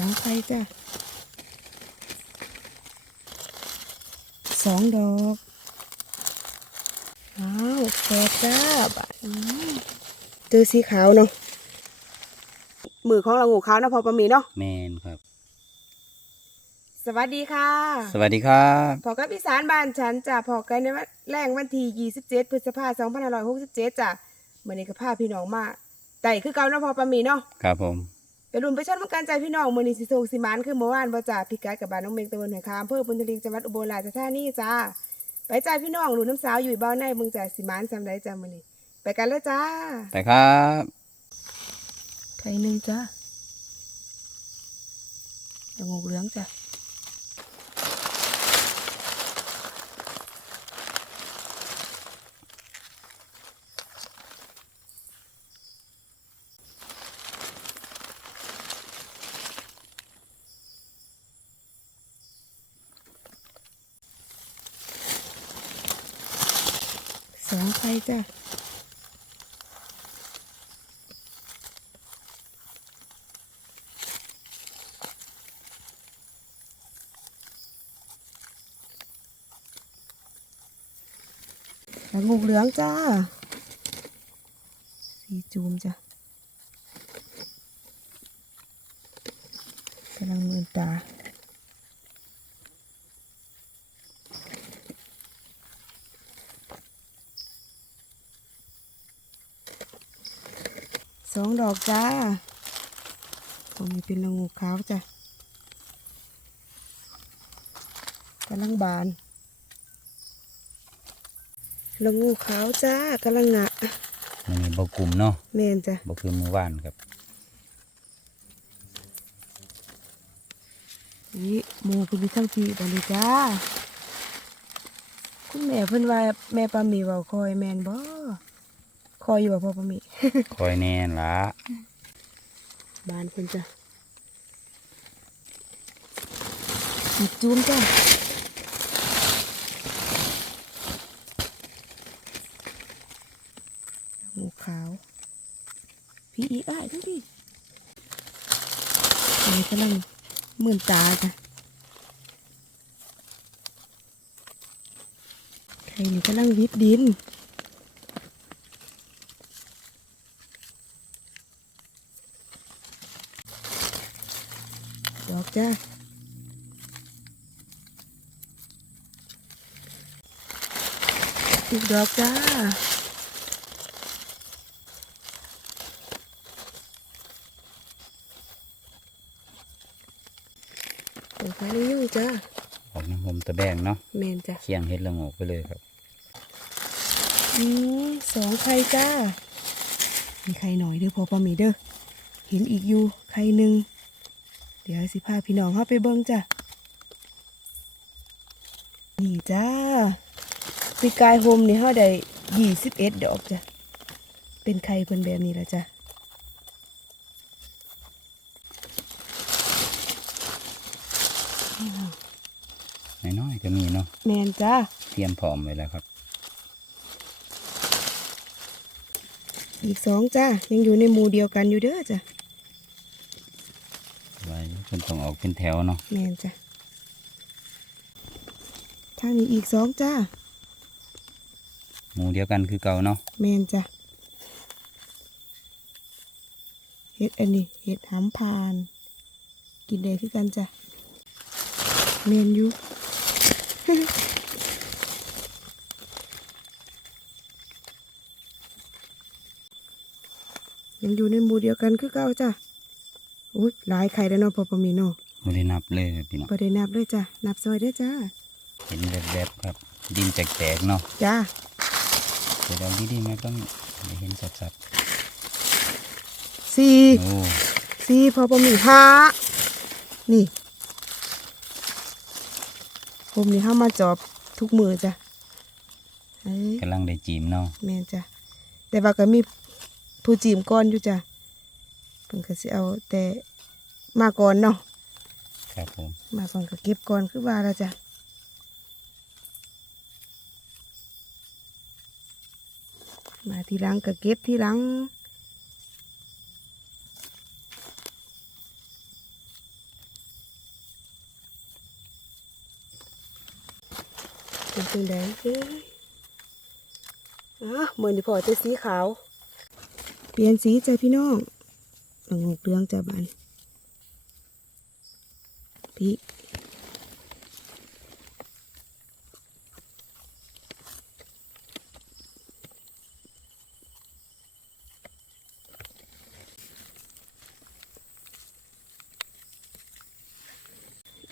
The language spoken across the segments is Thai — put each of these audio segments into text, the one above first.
องไข่จ้ะสองดอกอ้าวแปดจ้าบาดอืมเจอสีขาวเนาะมือของเรางูขาวนะพอประมีเนาะแมนครับ สวัสดีค่ะ สวัสดีครับพอกับอีสานบ้านฉันจ้ะพอกันในวันแรงวันที่27พฤษภาคม2567จ้ะเมื่อนี้ก็พาพี่น้องมาไต่คือเก่าเนาะพอประมีเนาะครับผม ไปรุ่นไปชนเหมือนกันใจพี่น้องมือนีสิโศกสิหมานคือเมื่อวานบ่จ่าพิกัดกับบ้านน้องเมงตะวันหอยคามอำเพื่อบุญทลิงจังหวัดอุบลราชธานีจ้าไปจ่ายพี่น้องหลูน้ำสาวอยู่บ้านในเมืองจ่าสิหมานจำได้จ้ามือนี้ไปกันเลยจ้าไปครับไข่หนึ่งจ้าดอกงกเหลืองจ้า สองไข่จ้างกเหลืองจ้า สีจูมจ้ากำลังมืนตา สองดอกจ้าผมมีเป็นละงูขาวจ้ะกำลังบานละงูขาวจ้ากำลังงะมันมีบกลุ่มเนาะเมนจ้ะบคือมือว่านครับ นี่หมูคุณมีทั้งทีบานเลยจ้า คุณแม่เพิ่นว่าแม่ปลาหมีเว้าคอยแมนบ่คอยอยู่บ่พ่อปลาหมี คอยแน่นละบานเพิ่นจ้ะอีกจูมจ้ะหมูขาว พี่อีอ้ายดูดิอันนี้กำลังเหมือนตาจ้ะใครนี่กำลังวิบดิน ดอก จ้าอีกดอกจ้าดอกไฟนี่ยุ่งจ้าออกน้ำผมตะแบงเนาะเมนจ้ะเคียงเฮ็ดละโงกไปเลยครับอืมสองไข่จ้า มีไข่หน่อยเด้อพอปลาหมีเด้อเห็นอีกอยู่ไข่หนึ่ง เดี๋ยวสิพาพี่น้องเข้าไปเบิ้งจ้ะ นี่จ้าปีกายโฮมนี่เขาได้ยี่สิบเอ็ดดอกจ้ะ เป็นไข่เพิ่นแบบนี้ละจ้ะน้อยๆก็มีเนาะแมนจ้าเตรียมพร้อมไว้แล้วครับ อีกสองจ้ายังอยู่ในหมู่เดียวกันอยู่เด้อจ้ะ ไว้เพิ่นต้องออกเป็นแถวเนาะแมนจ้ะทางนี้อีกสองจ้าหมู่เดียวกันคือเก่าเนาะแมนจ้ะเห็ดอันนี้เห็ดหำพาน กินได้คือกันจ้ะแมนอยู่ยังอยู่ในหมู่เดียวกันคือเก่าจ้ะ อุ้ยหลายไข่แล้วเนาะพอประมีเนาะไม่ได้นับเลยพี่น้องประเดี๋ยวนับเลยจ้ะนับซอยเด้วยจ้าเห็นแบบๆครับ ดินแตกๆเนาะจ้าเดี๋ยวเราดีๆไหมต้องได้เห็นชัดสี่ๆโอ้สี่พอประมีห้านี่ผมนี่ห้ามาจอบทุกมือจ้ะเอ้ยกำลังได้จีมเนาะแม่นจ้ะแต่ว่าก็มีผู้จีมก่อนอยู่จ้ะเพิ่นก็สิเอาแต่ มาก่อนเนาะครับผมมาก่อนก็เก็บก่อนคือว่าเราจะมาทีหลังก็เก็บทีหลังเป็นแดงเอ้อะเหมือนพ่อจะสีขาว เปลี่ยนสีใจพี่น้องหลงหกเรื่องจะบัน พี่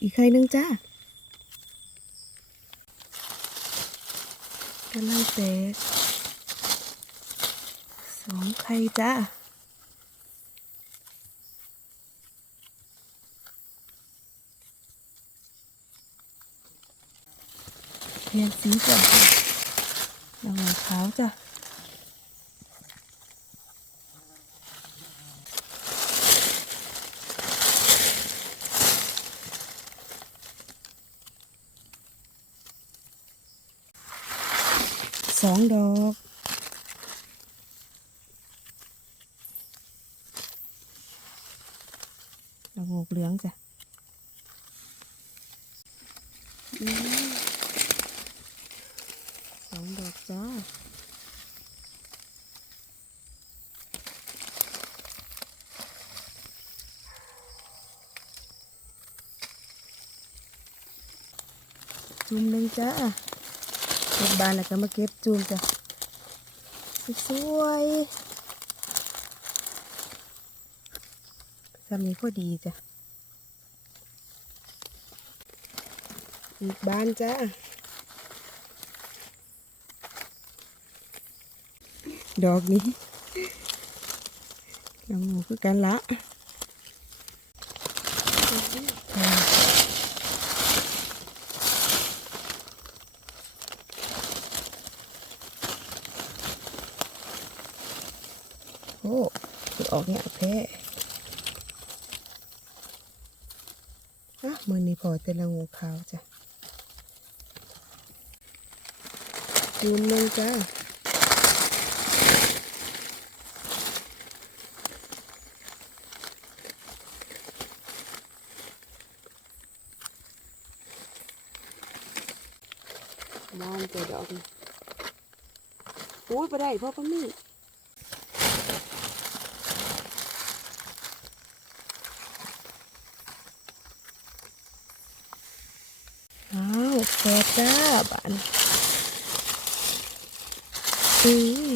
อีกใครนึงจ้ากำลังแตกสองไข่จ้า เปลี่ยนสีจ้ะระหว่างขาวจ้ะสองดอก ระโงกเหลืองจ้ะอืมสองดอกจ้า จุ่มหนึ่งจ้าเก็บบานแล้วก็มาเก็บจุ่มจ้ะสวยๆสามีพอดีจ้ะ อีกบ้านจ้าดอกนี้ลองงูคือกันละโอ้คื ออกเนี่ยแพ้อะมือนี้พอแต่ละงูขาวจ้ะจูนลงจ้าบานเจอดอกนี่โอ้ยไปได้พ่อปะมี่อ้าวแซ่บ จ้าบานอือ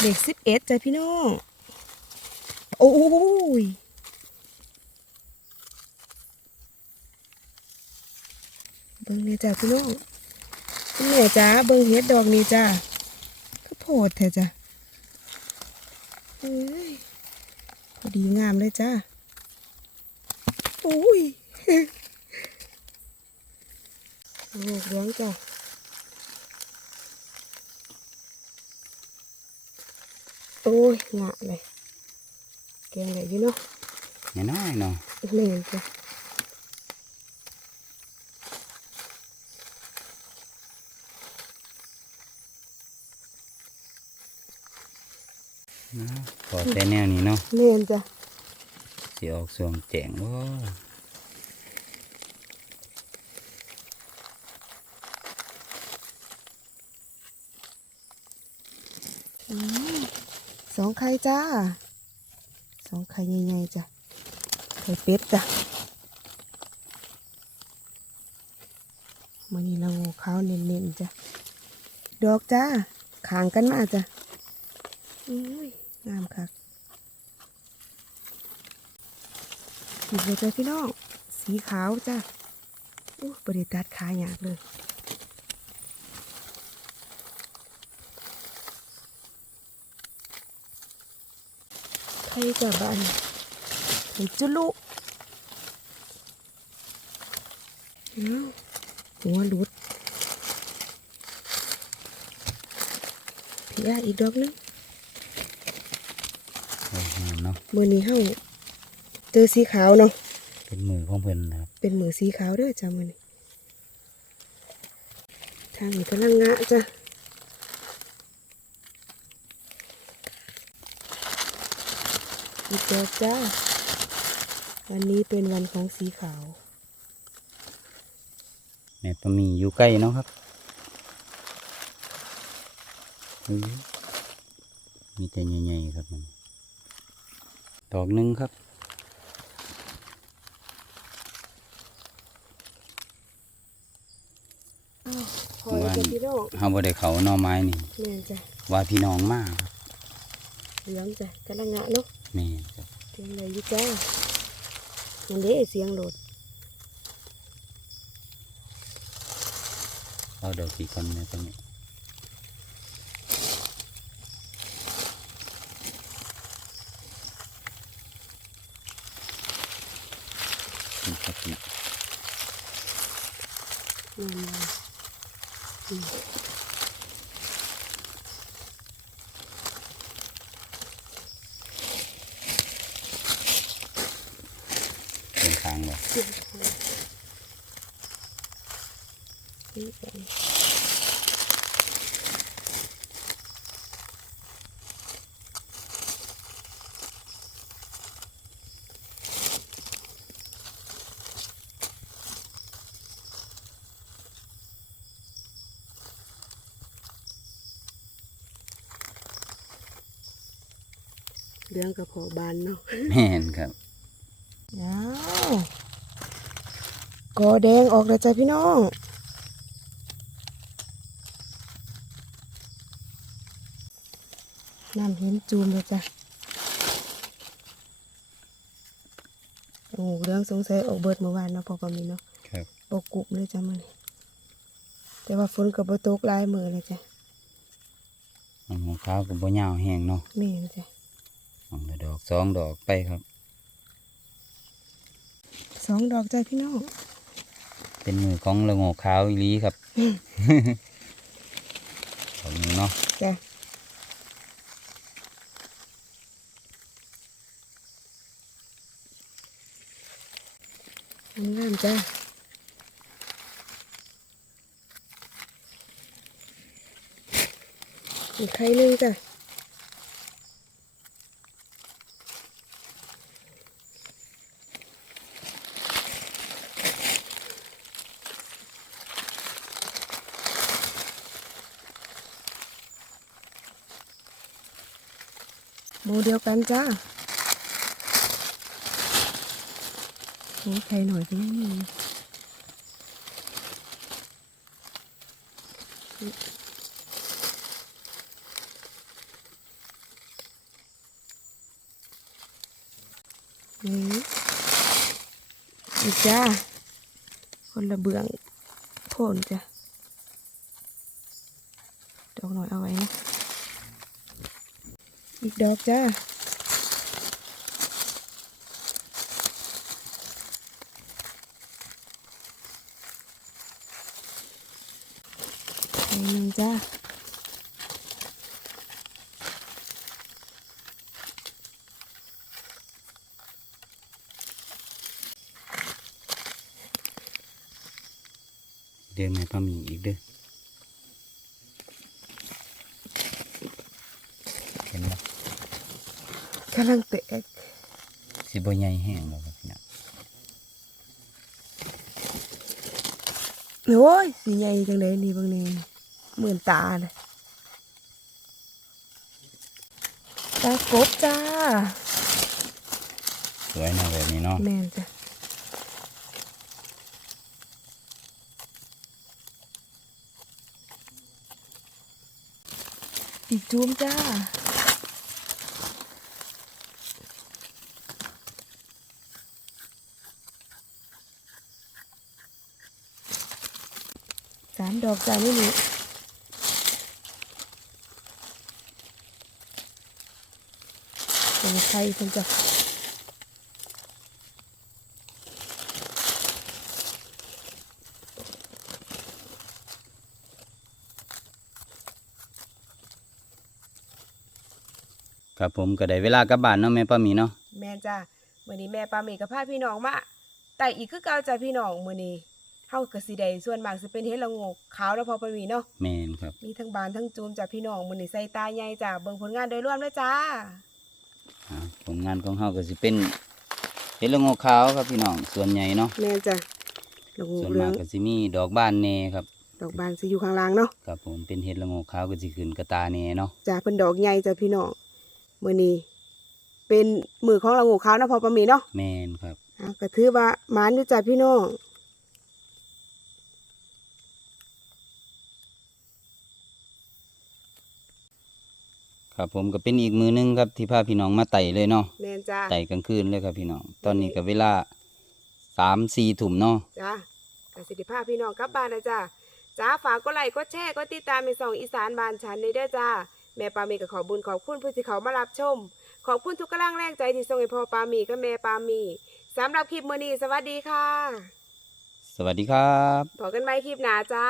เด็กสิบเอ็ดจ้ะพี่น้อง โอ้ยเบิ่งเนี่ยจ้ะพี่น้องคุณแม่จ้าเบิ่งเฮ็ดดอกนี้จ้าก็โพดแท้จ้ะเอ้ยพอดีงามเลยจ้าโอ้ย โอ้โหร้องจ้ะโอ้ยงะเลยแกงไหนอยู่เนาะ น้อยๆเนาะ แม่นจ้ะ นะพอแต่แนวนี้เนาะ แม่นจ้ะ สิออกสวงแจงบ่ อืมส องไข่จ้าสองไข่ใหญ่ๆจ้ะไข่เป็ดจ้ะมันนี่เราโง่ขาวเน้นๆจ้ะดอกจ้าขางกันมาจ้ะอุ้ยงามคักอีกเลยจ้ะพี่น้องสีขาวจ้ะอู้บริตัดขายากเลย ใครจะบ้านไข่จุลุอ้าวหัวหลุดพี่อาอีกดอกหนึงโอ้โหเนาะมือนี้เฮาเจอสีขาวเนาะเป็นมือของเพิ่นนะครับเป็นมือสีขาวเด้อจ้ามือนี้ทางนี้กำลังงะจ้ะ อีกดอกจ้า วันนี้เป็นวันของสีขาวแม่ปะมีอยู่ใกล้เนาะครับเออมีแต่ใหญ่ๆครับมันดอกหนึ่งครับพอแล้วจ้ะพี่น้องเฮาบ่ได้เขาหน่อไม้นี่แม่นจ้ะว่าพี่น้องมากครับเหลืองจ้ะกำลังงะเนาะ แม่นครับเสียงอะไรอยู่จ้ามันเด้เสียงโหลดเอาดอกสีคนแม่ป้าหมีนี่ครับนี่ อืมอืม เป็นทางบ่เสียงค่ะนี่จ้ะเรื่องกระเพาะบานเนาะแม่นครับ ว้าวกอแดงออกแล้วจ้ะพี่น้องน้ำเห็นจูมเลยจ้ะโอ้เรื่องสงสัยออกเบิดเมื่อวานเนาะพอประมีเนาะครับปกกุบเลยจ้ะมันแต่ว่าฝนกับตกหลายมือเลยจ้ะมันของขาวกับบ่ยาวแห้งเนาะแม่นจ้ะเอาละดอกสองดอกไปครับ สองดอกจ้ะพี่น้อง เป็นมือของละโงกขาวอีหลีครับดอกหนึงเนาะจ้ะงามๆจ้ะอีกไข่หนึ่งจ้ะ เดียวกันจ้าโอ้ไข่หน่อยก็ยังมีนี่อีกจ้า คนละเบืองโพ่นจ้ะดอกหน่อยเอาไว้นะ อีกดอกจ้าอีกหนึ่งจ้าเดี๋ยวแม่ป้ามีอีกเด้อเห็นบ่ กำลังเตะสิบ่ใหญ่แห้งหรอกครับพี่น้องโอ้ยสีใหญ่จังเลยนี่บางนี่เหมือนตาเลยตากบจ้า สวยนะแบบนี้เนาะแม่นจ้ะอีกจูมจ้า ดอกจ้านี่นี่เป็นใครคนจะครับผมก็ได้เวลากลับบ้านเนาะแม่ป้ามีเนาะแม่นจ้ามื้อนี้แม่ปาเมกับพาพี่น้องมาแต่อีกคือเก่าจ้าพี่น้องมื้อนี้ เฮาก็สิได้ส่วนมากสิเป็นเฮ็ดละโงกขาวแล้วพอปามีเนาะแม่นครับมีทั้งบานทั้งจูมจ้าพี่น้องมื้อนี้ใส่ตาใหญ่จ้าเบิ่งผลงานโดยรวมเด้อจ้าอ่าผลงานของเฮาก็สิเป็นเห็ดละโงกขาวครับพี่น้องส่วนใหญ่เนาะแม่นจ้าละโงส่กวนเหลืมาอกงก็สิมีดอกบ้านแหน่ครับดดอกบานสิอยู่ข้างล่างเนาะครับผมเป็นเห็ดละโงกขาวก็สิขึ้นกระตาแหน่เนาะจ้าเพิ่นดอกใหญ่จ้ะพี่น้องมื้อนี้เป็นมือของละงูขาวนะพอประมีเนาะแม่นครับ อะก็ถือว่าหมานอยู่จ้ะพี่น้อง ครับผมก็เป็นอีกมือหนึงครับที่พาพี่น้องมาไต่เลยเนาะแม่นจ้าไต่กลางคืนเลยครับพี่น้อง ตอนนี้ก็เวลาสามสี่ถุ่มเนาะจ้ากสิทธิภาพพี่น้องกลับบ้านนะจ้าจ้าฝากกดไลค์กดแชร์กดติดตามในสองอีสานบ้านฉันในเด้อจ้าแม่ปามีก็ขอบุญขอบคุณผู้ที่เขามารับชม ขอบคุณทุกกำลังแรงใจที่ส่งให้พ่อปามีกับแม่ปามีสำหรับคลิปมื้อนี้สวัสดีค่ะ สวัสดีครับพบกันใหม่คลิปหน้าจ้า